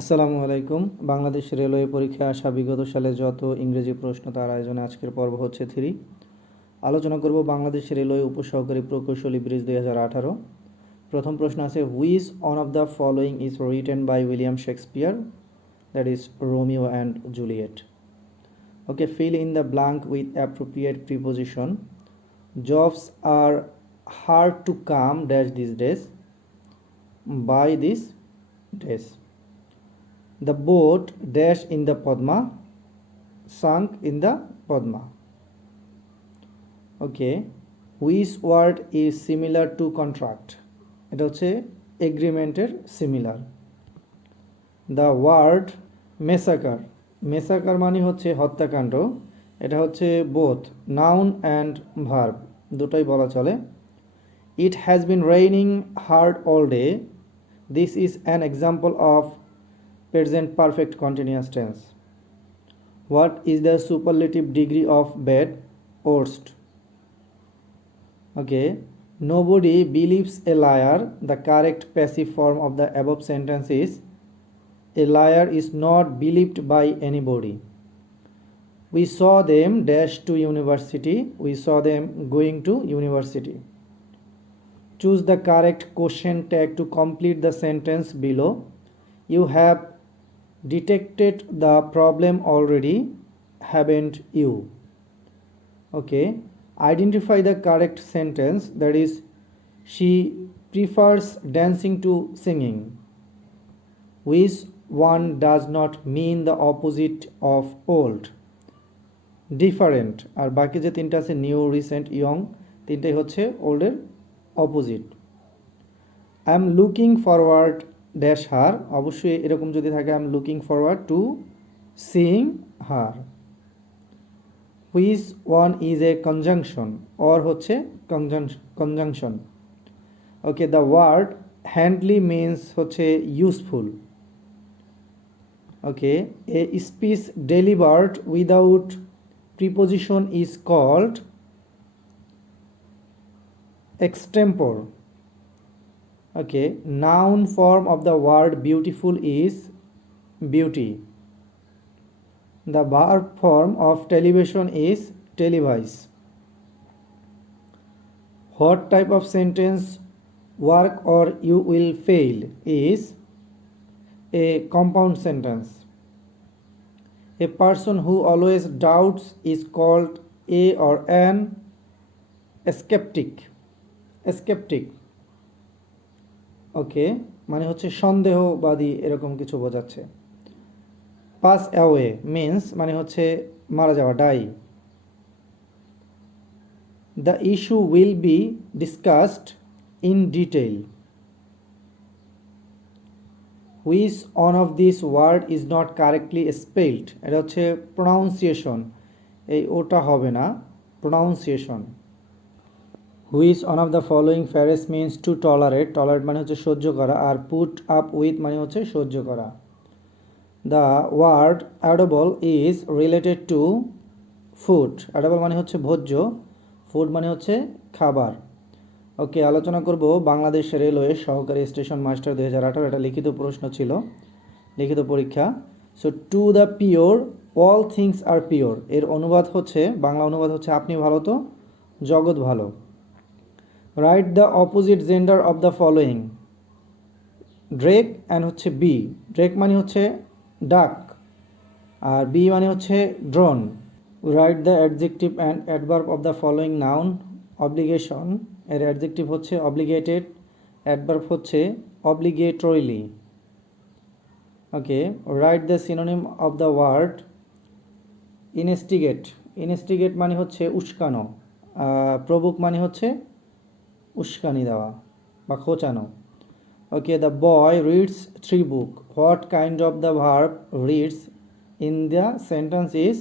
আসসালামু আলাইকুম। বাংলাদেশ রেলওয়ে পরীক্ষায় আসা বিগত সালে যত ইংরেজি প্রশ্ন তার আয়োজনে আজকের পর্ব হচ্ছে 3। আলোচনা করব বাংলাদেশ রেলওয়ে উপসহকারী প্রকৌশলী ব্রিজ 2018। প্রথম প্রশ্ন আছে, which one of the following is written by William Shakespeare, that is Romeo and Juliet. Okay, fill in the blank with appropriate preposition. Jobs are hard to come dash this days, by this days. The boat dash in the Padma, sunk in the Padma. Okay, which word is similar to contract? এটা হচ্ছে এগ্রিমেন্টের similar. The word massacre, massacre মানে হচ্ছে হত্যাকাণ্ড। এটা হচ্ছে both noun and verb, দুটোই বলা চলে। It has been raining hard all day, this is an example of present perfect continuous tense. What is the superlative degree of bad? Worst. Okay, nobody believes a liar. The correct passive form of the above sentence is, a liar is not believed by anybody. We saw them dash to university, we saw them going to university. Choose the correct question tag to complete the sentence below. You have detected the problem already, haven't you? Okay, identify the correct sentence, that is, she prefers dancing to singing. Which one does not mean the opposite of old? Different, আর বাকি যে তিনটা আছে new, recent, young, তিনটাই হচ্ছে ওল্ডের opposite. I am looking forward dash her, অবশ্যই এরকম যদি থাকে I am looking forward to seeing her. Which one is a conjunction, or হচ্ছে conjunction. Okay, the word handy means হচ্ছে useful. Okay, a speech delivered without preposition is called extempore. Okay, noun form of the word beautiful is beauty. The verb form of television is televise. What type of sentence work or you will fail is a compound sentence. A person who always doubts is called a or an skeptic. Skeptic. ওকে, মানে হচ্ছে সন্দেহবাদী, এরকম কিছু বোঝাচ্ছে। Pass away means মানে হচ্ছে মারা যাওয়া, die. The issue will be discussed in detail. Which one of this word is not correctly spelled, এটা হচ্ছে প্রোনাউন্সিয়েশন, এই ওটা হবে না, pronunciation. Which one of the following phrase means to tolerate, tolerate মানে হচ্ছে সহ্য করা, আর পুট আপ উইথ মানে হচ্ছে সহ্য করা। The word edible is related to food, edible মানে হচ্ছে ভোজ্য, ফুড মানে হচ্ছে খাবার। ওকে, আলোচনা করব বাংলাদেশ রেলওয়ে সহকারী স্টেশন মাস্টার 2018, এটা লিখিত প্রশ্ন ছিল, লিখিত পরীক্ষা। So to the pure all things are pure, এর অনুবাদ হচ্ছে, বাংলা অনুবাদ হচ্ছে আপনি ভালো তো জগৎ ভালো। Write the opposite gender of the following. Drake and হচ্ছে বি, ড্রেক মানে হচ্ছে ডাক, আর বি মানে হচ্ছে drone. Write the adjective and adverb of the following noun. Obligation, এর অ্যাডজেক্টিভ হচ্ছে অব্লিগেটেড, অ্যাডভার্ব হচ্ছে obligatorily. Okay, write the synonym of the word instigate. Instigate মানে হচ্ছে উস্কানো, প্রভুক মানে হচ্ছে উস্কানি দেওয়া বা খোঁচানো। Okay, the boy reads 3 book. What kind of the verb reads in the sentence is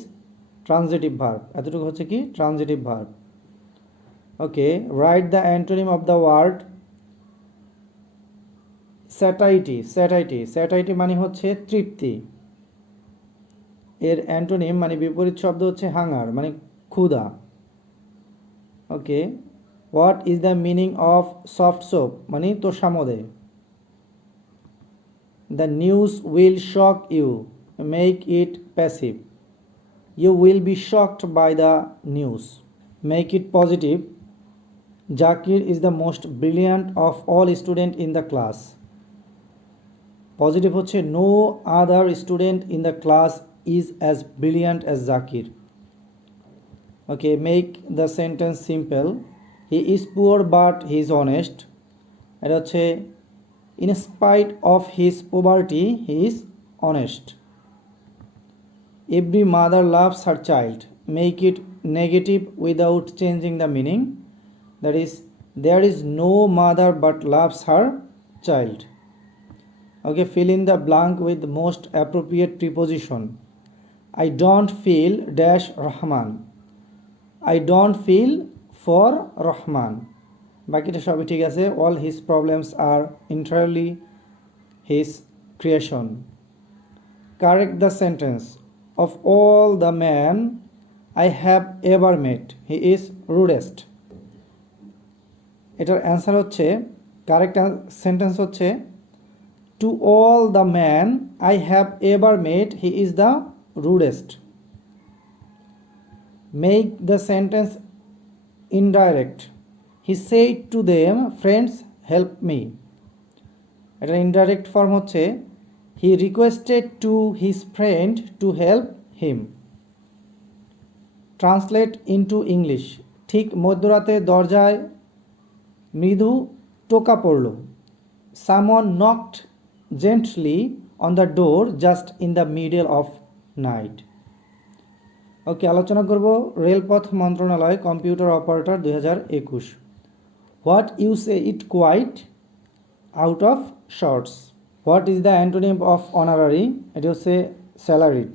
transitive verb, এতটুকু হচ্ছে কি transitive verb. Okay, write the antonym of the word satiety. Satiety, satiety মানে হচ্ছে তৃপ্তি, এর অ্যান্টোনিম মানে বিপরীত শব্দ হচ্ছে হাঙ্গার মানে ক্ষুধা। Okay, what is the meaning of soft soap মানে তোষামোদে। The news will shock you. Make it passive. You will be shocked by the news. Make it positive. Zakir is the most brilliant of all students in the class. Positive হচ্ছে no other student in the class is as brilliant as Zakir. Okay, make the sentence simple. He is poor but he is honest. এটা হচ্ছে in spite of his poverty he is honest. Every mother loves her child. Make it negative without changing the meaning. That is, there is no mother but loves her child. Okay, fill in the blank with the most appropriate preposition. I don't feel dash Rahman. I don't feel for Rahman. বাকিটা সবই ঠিক আছে. All his problems are entirely his creation. Correct the sentence. Of all the men I have ever met, he is rudest. এটার অ্যান্সার হচ্ছে, correct sentence হচ্ছে, to all the men I have ever met, he is the rudest. Make the sentence indirect. He said to them, friends, help me. এটার indirect form হচ্ছে, he requested to his friend to help him. Translate into English. ঠিক মধ্যরাতে দরজায় মৃদু টোকা পড়ল. Someone knocked gently on the door just in the middle of night. ওকে, আলোচনা করব রেলপথ মন্ত্রণালয় computer operator 2021. What you say it quite out of sorts. What is the antonym of honorary? এটি হচ্ছে salaried.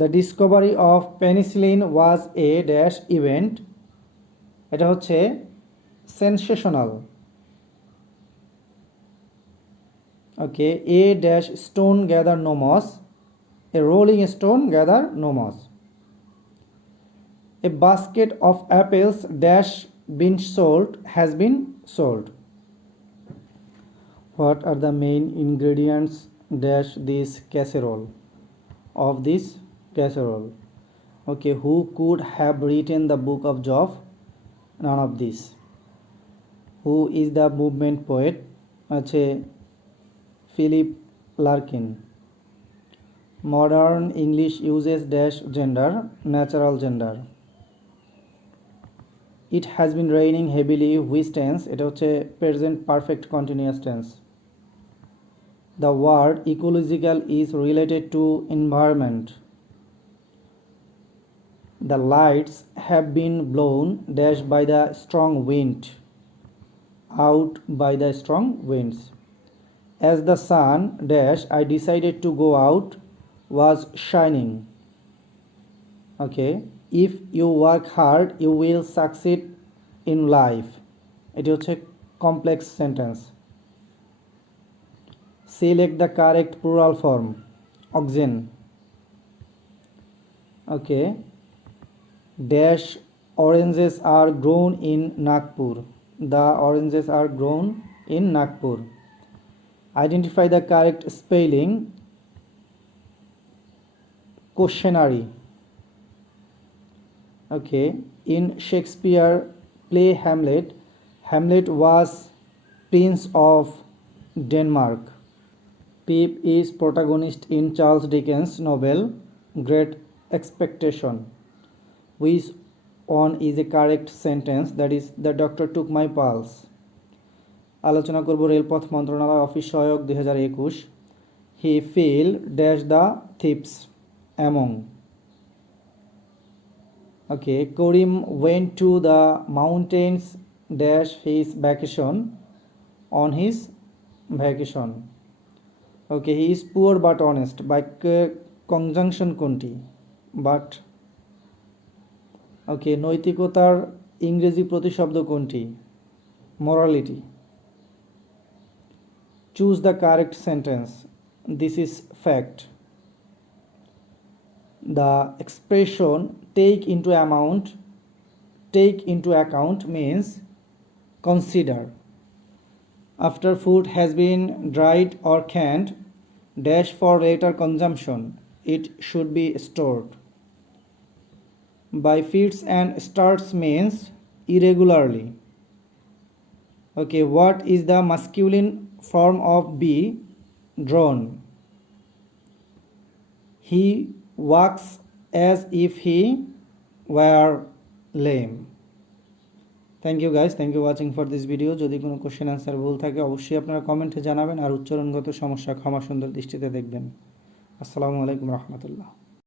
The discovery of penicillin was a dash event. এটা হচ্ছে sensational. Okay, a dash stone gather no moss. A rolling stone gather no moss. A basket of apples dash been sold has been sold. What are the main ingredients dash this casserole? Of this casserole. Okay, who could have written the book of Job? None of this. Who is the movement poet? আছে Philip Larkin. Modern English uses dash gender, natural gender. It has been raining heavily, which tense? এটা হচ্ছে present perfect continuous tense. The word ecological is related to environment. The lights have been blown dash by the strong wind. Out by the strong winds. As the sun dash I decided to go out was shining. Okay, if you work hard you will succeed in life. এটি হচ্ছে complex sentence. Select the correct plural form. Oxen. Okay, dash oranges are grown in Nagpur. The oranges are grown in Nagpur. Identify the correct spelling. Cautionary. Okay, in Shakespeare play Hamlet, Hamlet was Prince of Denmark. Pip is protagonist in Charles Dickens' novel Great Expectation. Which one is a correct sentence? That is, the doctor took my pulse. আলোচনা করব রেলপথ মন্ত্রণালয় অফিস সহায়ক 2021. He fell dash the thieves among. Okay, Karim went to the mountains dash his vacation on his vacation. Okay, he is poor but honest. বাক্যের কনজাংশন কোনটি? But. Okay, নৈতিকতার ইংরেজি প্রতিশব্দ কোনটি? Morality. Choose the correct sentence. This is fact. The expression take into account means consider. After food has been dried or canned, dash for later consumption. It should be stored. By fits and starts means irregularly. Okay, what is the masculine form of be? Drawn. He walks as if he were lame. Thank you guys, thank you watching for this video. যদি কোনো question answer ভুল থাকে অবশ্যই আপনারা কমেন্টে জানাবেন, আর উচ্চারণগত সমস্যা ক্ষমা সুন্দর দৃষ্টিতে দেখবেন। আসসালামু আলাইকুম রহমতুল্লাহ।